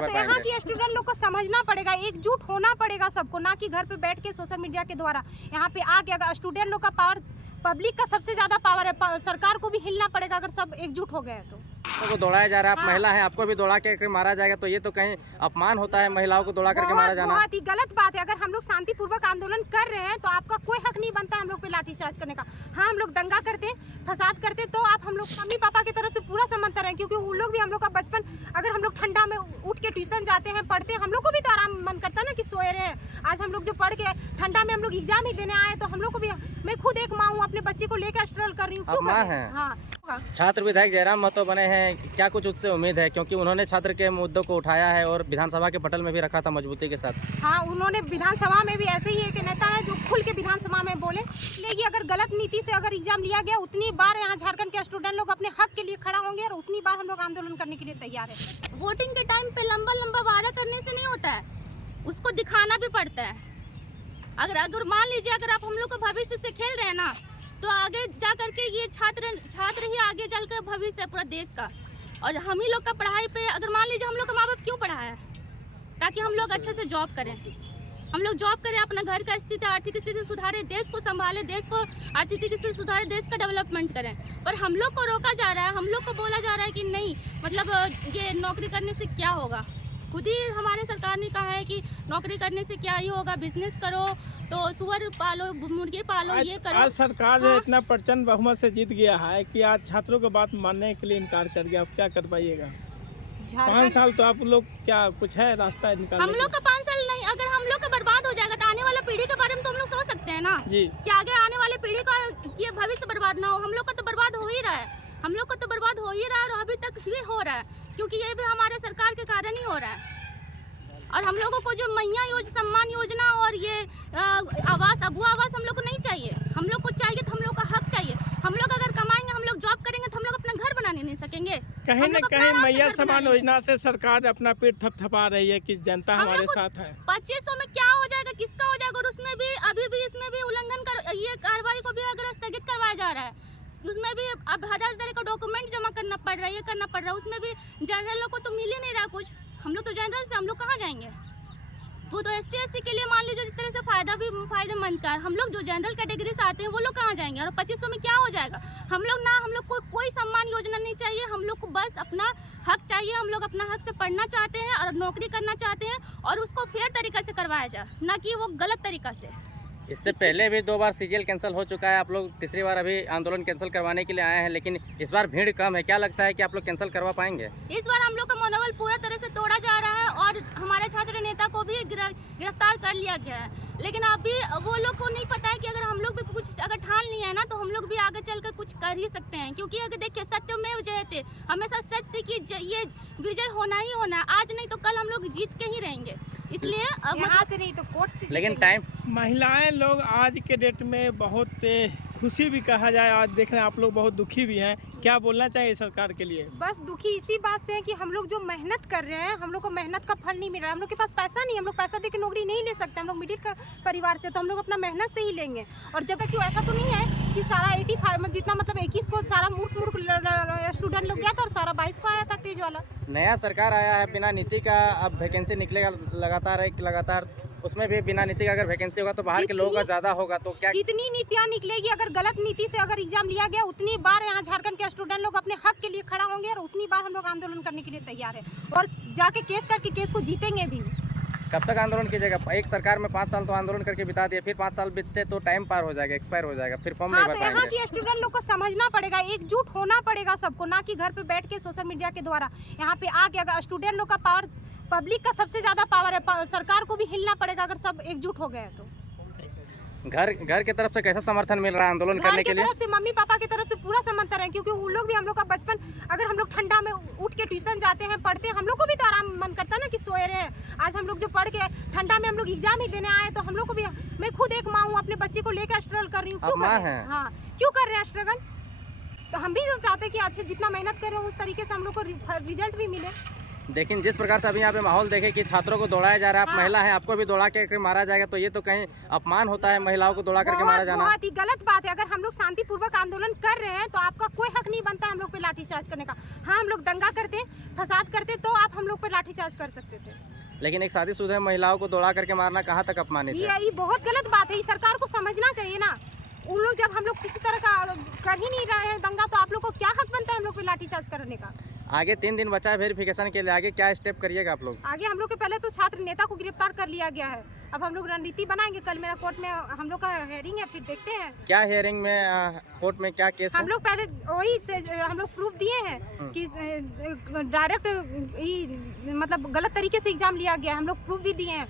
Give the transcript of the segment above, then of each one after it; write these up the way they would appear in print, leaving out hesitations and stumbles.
तो यहाँ की स्टूडेंट लोग को समझना पड़ेगा, एकजुट होना पड़ेगा सबको, ना कि घर पे बैठ के सोशल मीडिया के द्वारा यहाँ पे आके। अगर स्टूडेंट लोग का पावर, पब्लिक का सबसे ज्यादा पावर है, सरकार को भी हिलना पड़ेगा अगर सब एकजुट हो गए तो। को दौड़ाया जा रहा है, आप महिला हैं, आपको भी दौड़ा के मारा जाएगा तो ये तो कहीं अपमान होता है महिलाओं को दौड़ा करके मारा जाना। बहुत ही गलत बात है। अगर हम लोग शांतिपूर्वक आंदोलन कर रहे हैं तो आपका कोई हक नहीं बनता हम लोग पे लाठीचार्ज करने का। हाँ, हम लोग दंगा करते, फसाद करते तो आप हम लोग मम्मी पापा की तरफ से पूरा समर्थन है, क्योंकि उन लोग भी हम लोग का बचपन, अगर हम लोग ठंडा में उठ के ट्यूशन जाते हैं, पढ़ते हैं, हम लोग को भी तो आराम मन करता है ना कि सोए रहे हैं। आज हम लोग जो पढ़ के ठंडा में हम लोग एग्जाम ही देने आए तो हम लोग को भी, मैं खुद एक माँ हूँ, अपने बच्चे को लेकर स्ट्रगल कर रही हूँ। माँ है। हाँ, छात्र विधायक जयराम महतो बने हैं, क्या कुछ उससे उम्मीद है, क्योंकि उन्होंने छात्र के मुद्दों को उठाया है और विधानसभा के पटल में भी रखा था मजबूती के साथ। हाँ, उन्होंने विधानसभा में भी ऐसे ही एक नेता है जो खुल के विधानसभा में बोले, लेकिन अगर गलत नीति से अगर एग्जाम लिया गया, उतनी बार यहाँ झारखंड के स्टूडेंट लोग अपने हक के लिए खड़ा होंगे और उतनी बार हम लोग आंदोलन करने के लिए तैयार है। वोटिंग के टाइम पे लंबा लंबा वादा करने से नहीं होता है, उसको दिखाना भी पड़ता है। अगर मान लीजिए अगर आप हम लोग को भविष्य से खेल रहे हैं ना, तो आगे जा करके ये छात्र ही आगे चलकर भविष्य है पूरा देश का। और हम ही लोग का पढ़ाई पे, अगर मान लीजिए हम लोग का माँ बाप क्यों पढ़ाया है, ताकि हम लोग अच्छे से जॉब करें, हम लोग जॉब करें, अपना घर का स्थिति, आर्थिक स्थिति सुधारें, देश को संभालें, देश को आर्थिक स्थिति सुधारें, देश का डेवलपमेंट करें। पर हम लोग को रोका जा रहा है, हम लोग को बोला जा रहा है कि नहीं, मतलब ये नौकरी करने से क्या होगा। खुद ही हमारे सरकार ने कहा है कि नौकरी करने से क्या ही होगा, बिजनेस करो, तो सुअर पालो, मुर्गे पालो, ये करो। आज सरकार इतना प्रचंड बहुमत से जीत गया है कि आज छात्रों को बात मानने के लिए इनकार कर गया। अब क्या कर पाइएगा? 5 साल तो आप लोग, क्या कुछ है रास्ता निकालने? हम लोग का 5 साल नहीं, अगर हम लोग का बर्बाद हो जाएगा तो आने वाला पीढ़ी के बारे में तो हम लोग सोच सकते हैं ना जी, कि आगे आने वाले पीढ़ी का ये भविष्य बर्बाद ना हो। हम लोग का तो बर्बाद हो ही रहा है, हम लोग का तो बर्बाद हो ही रहा है और अभी तक भी हो रहा है, क्योंकि ये भी हमारे सरकार के कारण ही हो रहा है। और हम लोगों को जो मैया सम्मान योजना और ये आवास, अबुआ आवास हम लोग को नहीं चाहिए। हम लोग को चाहिए तो हम लोग का हक चाहिए। हम लोग अगर कमाएंगे, हम लोग जॉब करेंगे तो हम लोग अपना घर बनाने नहीं सकेंगे। कहीं न कहीं मैया सम्मान योजना से सरकार अपना पेट थपथपा रही है कि जनता हमारे साथ है। 2500 में क्या हो जाएगा, किसका हो जाएगा? और उसमें भी अभी भी इसमें भी उल्लंघन कर, ये कार्रवाई को भी अगर स्थगित करवाया जा रहा है, उसमें भी अब 1000 तरह का डॉक्यूमेंट जमा करना पड़ रहा है, ये करना पड़ रहा है। उसमें भी जनरल लोग को तो मिल ही नहीं रहा कुछ। हम लोग तो जनरल से, हम लोग कहाँ जाएंगे? वो तो ST SC के लिए मान लीजिए जिस तरह से फायदेमंद का, हम लोग जो जनरल कैटेगरी से आते हैं वो लोग कहाँ जाएंगे? और 2500 में क्या हो जाएगा? हम लोग को कोई सम्मान योजना नहीं चाहिए, हम लोग को बस अपना हक चाहिए। हम लोग अपना हक से पढ़ना चाहते हैं और नौकरी करना चाहते हैं, और उसको फेयर तरीका से करवाया जाए, ना कि वो गलत तरीका से। इससे पहले भी 2 बार CGL कैंसिल हो चुका है, आप लोग तीसरी बार अभी आंदोलन कैंसिल करवाने के लिए आए हैं, लेकिन इस बार भीड़ कम है। क्या लगता है कि आप लोग कैंसिल करवा पाएंगे? इस बार हम लोग का मनोबल पूरा तरह से तोड़ा जा रहा है और हमारे छात्र नेता को भी गिरफ्तार कर लिया गया है। लेकिन अभी वो लोग को नहीं पता है कि अगर हम लोग भी कुछ अगर ठान लिया है ना, तो हम लोग भी आगे चलकर कुछ कर ही सकते हैं। क्योंकि अगर देखिए, सत्यमेव जयते, हमेशा सत्य की ये विजय होना ही होना है। आज नहीं तो कल हम लोग जीत के ही रहेंगे। इसलिए यहाँ से नहीं तो कोर्ट से। लेकिन टाइम, महिलाएं लोग आज के डेट में बहुत खुशी भी कहा जाए, आज देख रहे हैं आप लोग बहुत दुखी भी हैं। क्या बोलना चाहिए सरकार के लिए? बस दुखी इसी बात से है कि हम लोग जो मेहनत कर रहे हैं, हम लोग को मेहनत का फल नहीं मिल रहा है। हम लोग के पास पैसा नहीं, हम लोग पैसा देके नौकरी नहीं ले सकते। हम लोग मिडिल परिवार से, तो हम लोग अपना मेहनत से ही लेंगे। और जब तक ऐसा तो नहीं है कि सारा 85 जितना, मतलब 21 को सारा मूर्ख स्टूडेंट लोग गया था और सारा 22 को आया था तेज वाला। नया सरकार आया है बिना नीति का, अब वैकेंसी निकलेगा लगातार, उसमें भी बिना नीति का अगर वैकेंसी होगा तो बाहर के लोगों का ज्यादा होगा, तो क्या? जितनी नीतियाँ निकलेगी, अगर गलत नीति से अगर एग्जाम लिया गया, उतनी बार यहाँ झारखंड के स्टूडेंट लोग अपने हक के लिए खड़ा होंगे और उतनी बार हम लोग आंदोलन करने के लिए तैयार है और जाके केस करके केस को जीतेंगे भी। कब तक आंदोलन कीजिएगा? एक सरकार में 5 साल तो आंदोलन करके बिता दिए, फिर 5 साल बीतते तो टाइम पार हो जाएगा, एक्सपायर हो जाएगा, फिर फॉर्म नहीं भर तो पाएंगे। यहाँ की स्टूडेंट लोग को समझना पड़ेगा, एकजुट होना पड़ेगा सबको, ना कि घर पे बैठ के सोशल मीडिया के द्वारा यहाँ पे आके। अगर स्टूडेंट लोग का पावर, पब्लिक का सबसे ज्यादा पावर है, सरकार को भी हिलना पड़ेगा अगर सब एकजुट हो गए तो। घर के तरफ से कैसा समर्थन मिल रहा है आंदोलन करने के लिए? तरफ से, मम्मी पापा की तरफ से पूरा समर्थन है, क्योंकि उन लोग भी हम लोग का बचपन, अगर हम लोग ठंडा में उठ के ट्यूशन जाते हैं, पढ़ते हैं, हम लोग को भी तो आराम मन करता है ना कि सोए रहे हैं। आज हम लोग जो पढ़ के ठंडा में हम लोग एग्जाम ही देने आए तो हम लोग को भी, मैं खुद एक माँ हूँ, अपने बच्चे को लेकर स्ट्रगल कर रही हूँ। हाँ, क्यों कर रहे हैं स्ट्रगल? तो हम भी चाहते हैं कि अच्छे जितना मेहनत कर रहे हैं उस तरीके से हम लोग को रिजल्ट भी मिले। लेकिन जिस प्रकार से अभी यहाँ पे माहौल देखे कि छात्रों को दौड़ाया जा रहा है, आप महिला हैं, आपको भी दौड़ा के मारा जाएगा, तो ये तो कहीं अपमान होता है महिलाओं को दौड़ा करके मारा जाना। बहुत ही गलत बात है। अगर हम लोग शांतिपूर्वक आंदोलन कर रहे हैं तो आपका कोई हक नहीं बनता हम लोग पे लाठीचार्ज करने का। हाँ, हम लोग दंगा करते, फसाद करते तो आप हम लोग पे लाठीचार्ज कर सकते थे, लेकिन एक शादीशुदा महिलाओं को दौड़ा करके मारना कहाँ तक अपमानित है? ये बहुत गलत बात है। ये सरकार को समझना चाहिए ना। उन लोग जब हम लोग किसी तरह का कर ही नहीं रहे हैं दंगा, तो आप लोग को क्या हक बनता है हम लोग पे लाठीचार्ज करने का? आगे 3 दिन बचा है वेरिफिकेशन के लिए, आगे क्या स्टेप करिएगा आप लोग? आगे हम लोग के पहले तो छात्र नेता को गिरफ्तार कर लिया गया है। अब हम लोग रणनीति बनाएंगे। कल मेरा कोर्ट में हम लोग का हेयरिंग है, फिर देखते हैं क्या हियरिंग में कोर्ट में क्या केस है? हम लोग पहले वही से हम लोग प्रूफ दिए हैं कि डायरेक्ट मतलब गलत तरीके से एग्जाम लिया गया। हम लोग प्रूफ भी दिए हैं।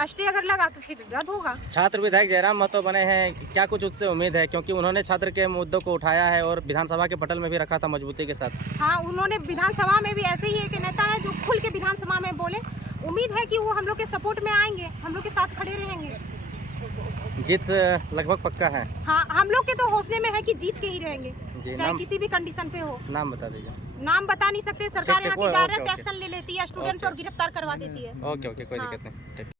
स्टे अगर लगा तो फिर रद्द होगा। छात्र विधायक जयराम महतो बने हैं, क्या कुछ उससे उम्मीद है? क्योंकि उन्होंने छात्र के मुद्दों को उठाया है और विधानसभा के पटल में भी रखा था मजबूती के साथ। हाँ, उन्होंने विधानसभा में भी ऐसे ही एक नेता है जो खुल के विधानसभा में बोले। उम्मीद है कि वो हम लोग के सपोर्ट में आएंगे, हम लोग के साथ खड़े रहेंगे। जीत लगभग पक्का है। हाँ, हम लोग के तो हौसले में है कि जीत के ही रहेंगे, जी, चाहे नाम किसी भी कंडीशन पे हो। नाम बता दीजिए। नाम बता नहीं सकते, सरकार ठीक, यहाँ की ओके, डायरेक्ट ओके। एक्शन ले लेती है, स्टूडेंट पर गिरफ्तार करवा देती है। ओके कोई हाँ। दिक्कत नहीं, ठीक।